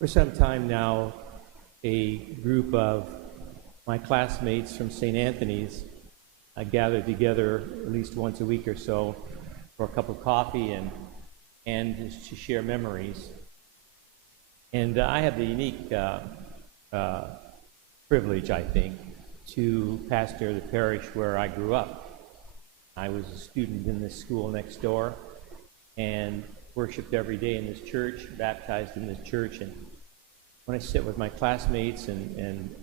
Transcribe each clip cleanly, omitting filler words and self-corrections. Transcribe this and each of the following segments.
For some time now, a group of my classmates from St. Anthony's gather together at least once a week or so for a cup of coffee and to share memories. And I have the unique privilege, I think, to pastor the parish where I grew up. I was a student in this school next door and worshiped every day in this church, baptized in this church. And when I sit with my classmates and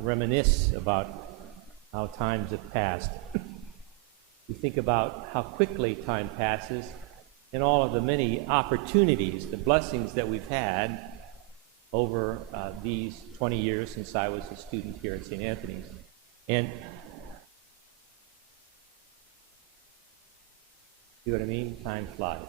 reminisce about how times have passed, you think about how quickly time passes and all of the many opportunities, the blessings that we've had over these 20 years since I was a student here at St. Anthony's. And see what I mean? Time flies.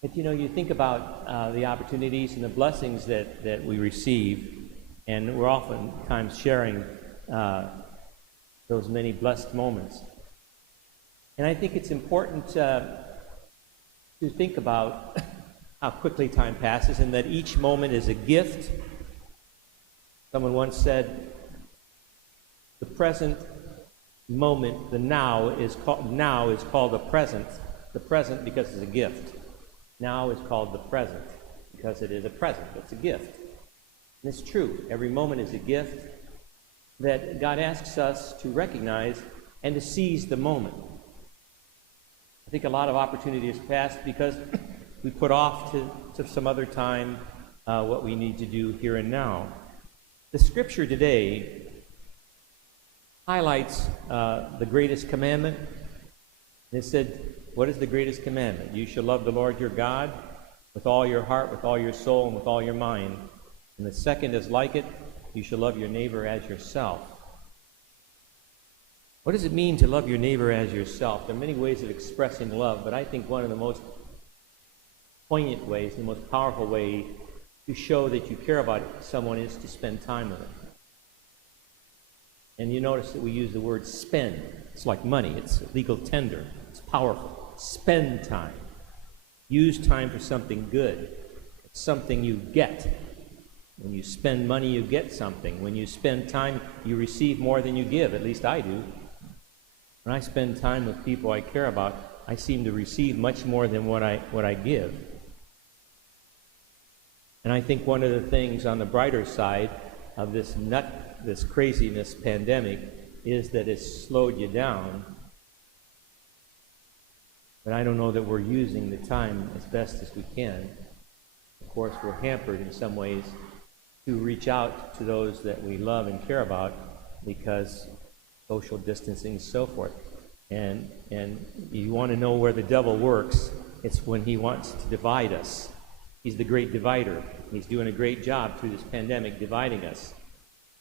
But you think about the opportunities and the blessings that we receive, and we're oftentimes sharing those many blessed moments. And I think it's important to think about how quickly time passes and that each moment is a gift. Someone once said, the present moment, the now is called the present because it's a gift. Now is called the present because it is a present. It's a gift. And it's true. Every moment is a gift that God asks us to recognize and to seize the moment. I think a lot of opportunity has passed because we put off to some other time what we need to do here and now. The scripture today highlights the greatest commandment. It said, what is the greatest commandment? You shall love the Lord your God with all your heart, with all your soul, and with all your mind. And the second is like it, you shall love your neighbor as yourself. What does it mean to love your neighbor as yourself? There are many ways of expressing love, but I think one of the most poignant ways, the most powerful way to show that you care about someone is to spend time with them. And you notice that we use the word spend. It's like money. It's legal tender. It's powerful. Spend time. Use time for something good. It's something you get. When you spend money, you get something. When you spend time, you receive more than you give. At least I do. When I spend time with people I care about, I seem to receive much more than what I give. And I think one of the things on the brighter side of this craziness pandemic is that it's slowed you down. But I don't know that we're using the time as best as we can. Of course, we're hampered in some ways to reach out to those that we love and care about because social distancing and so forth. And you want to know where the devil works, it's when he wants to divide us. He's the great divider. He's doing a great job through this pandemic dividing us.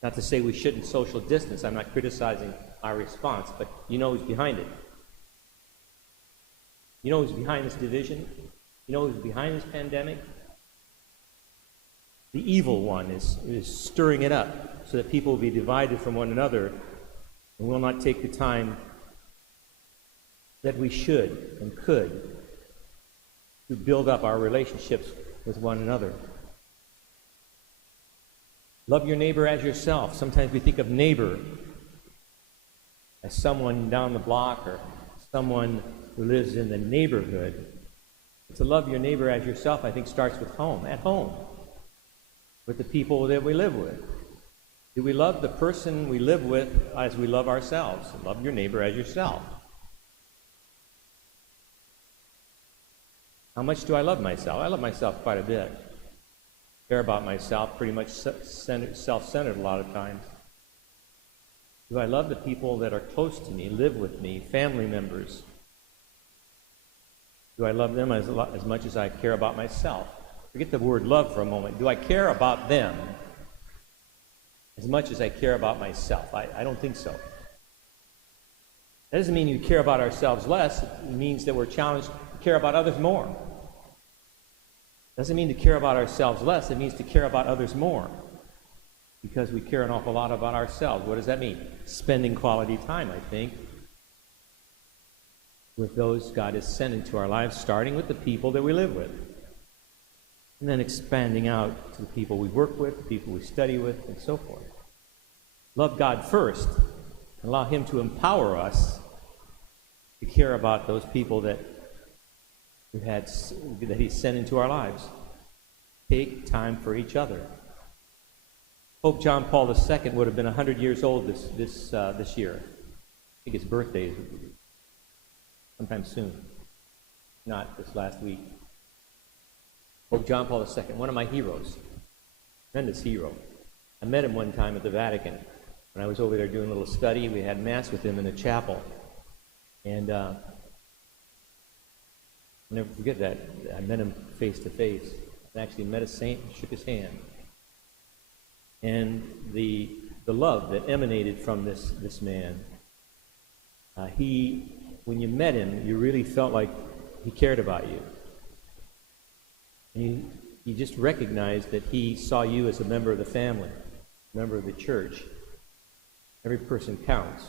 Not to say we shouldn't social distance. I'm not criticizing our response, but you know who's behind it. You know who's behind this division? You know who's behind this pandemic? The evil one is stirring it up so that people will be divided from one another and will not take the time that we should and could to build up our relationships with one another. Love your neighbor as yourself. Sometimes we think of neighbor as someone down the block or someone who lives in the neighborhood. To love your neighbor as yourself, I think, starts with home, at home, with the people that we live with. Do we love the person we live with as we love ourselves? Love your neighbor as yourself. How much do I love myself? I love myself quite a bit. Care about myself, pretty much self-centered a lot of times. Do I love the people that are close to me, live with me, family members? Do I love them as much as I care about myself? Forget the word love for a moment. Do I care about them as much as I care about myself? I don't think so. That doesn't mean you care about ourselves less. It means that we're challenged to care about others more. It doesn't mean to care about ourselves less. It means to care about others more because we care an awful lot about ourselves. What does that mean? Spending quality time, I think, with those God has sent into our lives, starting with the people that we live with. and then expanding out to the people we work with, the people we study with, and so forth. Love God first, and allow Him to empower us to care about those people that He sent into our lives. Take time for each other. Pope John Paul II would have been 100 years old this year. I think his birthday is sometime soon, not this last week. Pope John Paul II, one of my heroes, tremendous hero. I met him one time at the Vatican. When I was over there doing a little study, we had Mass with him in the chapel. And I'll never forget that. I met him face to face. I actually met a saint and shook his hand. And the love that emanated from this man, when you met him, you really felt like he cared about you. And you just recognized that he saw you as a member of the family, a member of the church. Every person counts.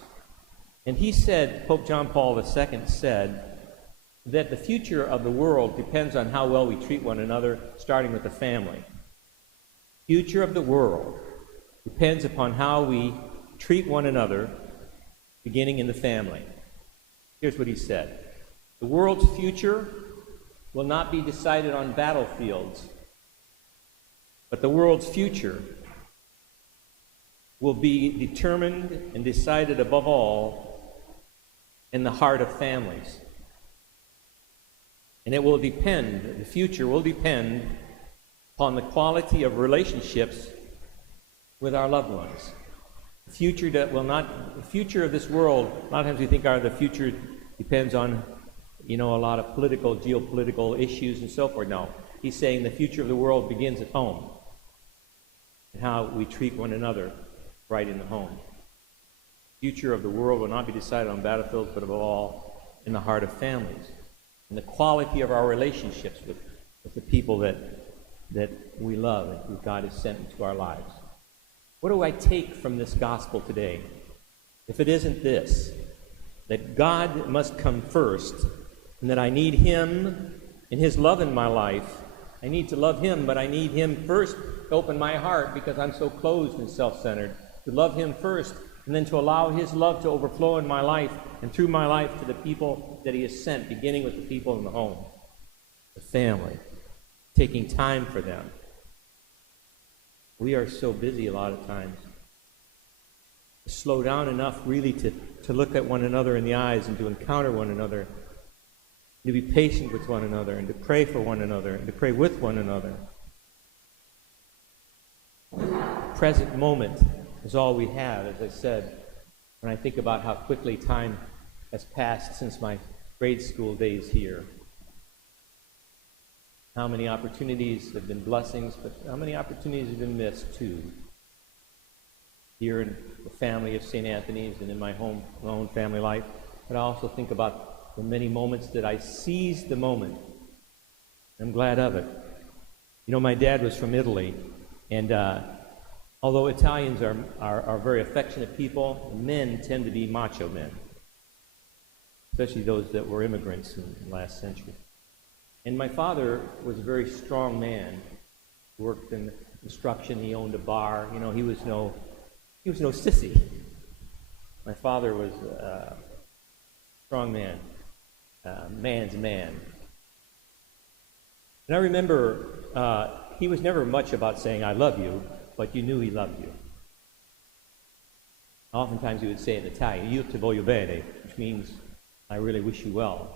And he said, Pope John Paul II said, that the future of the world depends on how well we treat one another, starting with the family. Future of the world depends upon how we treat one another, beginning in the family. Here's what he said. The world's future will not be decided on battlefields, but the world's future will be determined and decided above all in the heart of families. And the future will depend upon the quality of relationships with our loved ones. The future of this world, a lot of times we think the future depends on, a lot of geopolitical issues and so forth. No, he's saying the future of the world begins at home and how we treat one another right in the home. The future of the world will not be decided on battlefields, but above all in the heart of families. And the quality of our relationships with the people that we love and who God has sent into our lives. What do I take from this gospel today? If it isn't this, that God must come first, and that I need Him and His love in my life. I need to love Him, but I need Him first to open my heart because I'm so closed and self-centered. To love Him first, and then to allow His love to overflow in my life and through my life to the people that He has sent, beginning with the people in the home, the family, taking time for them. We are so busy a lot of times. To slow down enough really to look at one another in the eyes and to encounter one another, to be patient with one another and to pray for one another and to pray with one another. Present moment is all we have, as I said, when I think about how quickly time has passed since my grade school days here. How many opportunities have been blessings, but how many opportunities have been missed too? Here in the family of St. Anthony's and in my own family life. But I also think about the many moments that I seized the moment. I'm glad of it. My dad was from Italy, and although Italians are very affectionate people, men tend to be macho men, especially those that were immigrants in the last century. And my father was a very strong man. He worked in construction. He owned a bar. He was no sissy. My father was a strong man, man's man. And I remember he was never much about saying, "I love you," but you knew he loved you. Oftentimes he would say in Italian, "Io ti voglio bene," which means, "I really wish you well."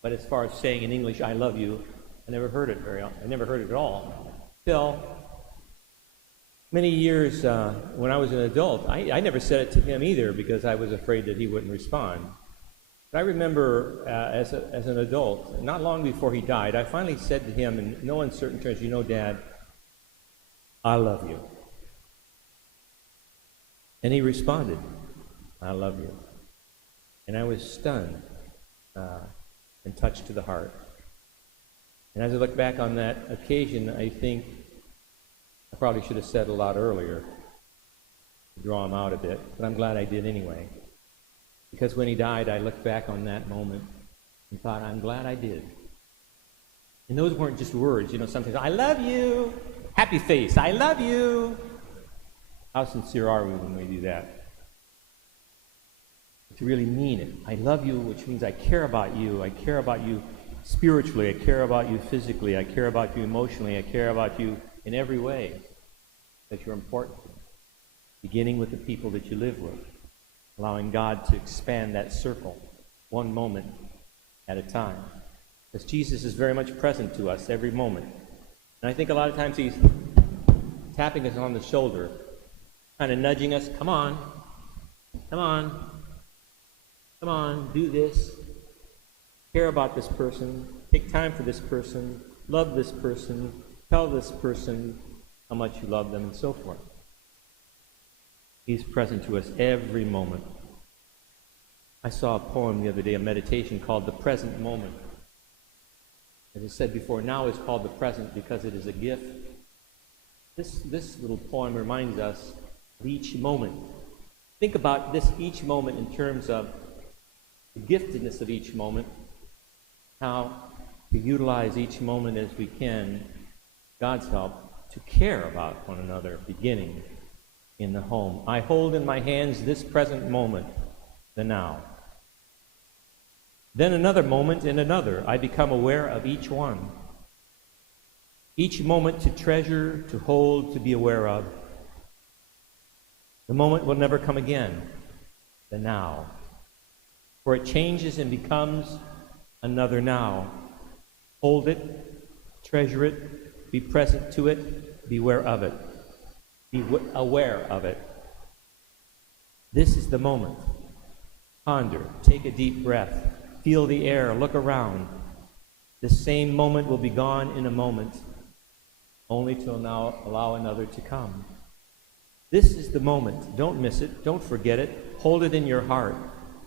But as far as saying in English, "I love you," I never heard it I never heard it at all. Till many years when I was an adult, I never said it to him either because I was afraid that he wouldn't respond. But I remember as an adult, not long before he died, I finally said to him in no uncertain terms, "Dad, I love you." And he responded, "I love you." And I was stunned and touched to the heart. And as I look back on that occasion, I think I probably should have said a lot earlier to draw him out a bit, but I'm glad I did anyway. Because when he died, I looked back on that moment and thought, I'm glad I did. And those weren't just words. Sometimes, I love you, happy face, I love you. How sincere are we when we do that? To really mean it. I love you, which means I care about you. I care about you spiritually. I care about you physically. I care about you emotionally. I care about you in every way that you're important. Beginning with the people that you live with. Allowing God to expand that circle one moment at a time. Because Jesus is very much present to us every moment. And I think a lot of times he's tapping us on the shoulder, kind of nudging us, come on, do this. Care about this person. Take time for this person. Love this person. Tell this person how much you love them, and so forth. He's present to us every moment. I saw a poem the other day, a meditation called The Present Moment. As I said before, now is called the present because it is a gift. This little poem reminds us of each moment. Think about this each moment in terms of the giftedness of each moment, how to utilize each moment as we can, God's help, to care about one another, beginning in the home. I hold in my hands this present moment, the now. Then another moment and another. I become aware of each one. Each moment to treasure, to hold, to be aware of. The moment will never come again, the now. For it changes and becomes another now. Hold it, treasure it, be present to it, beware of it. Be aware of it. This is the moment. Ponder, take a deep breath, feel the air, look around. This same moment will be gone in a moment, only to now allow another to come. This is the moment. Don't miss it. Don't forget it. Hold it in your heart.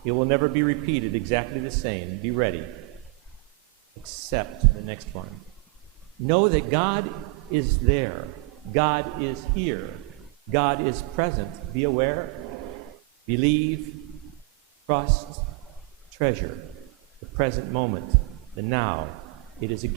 It will never be repeated exactly the same. Be ready. Accept the next one. Know that God is there. God is here. God is present. Be aware. Believe. Trust. Treasure. The present moment. The now. It is a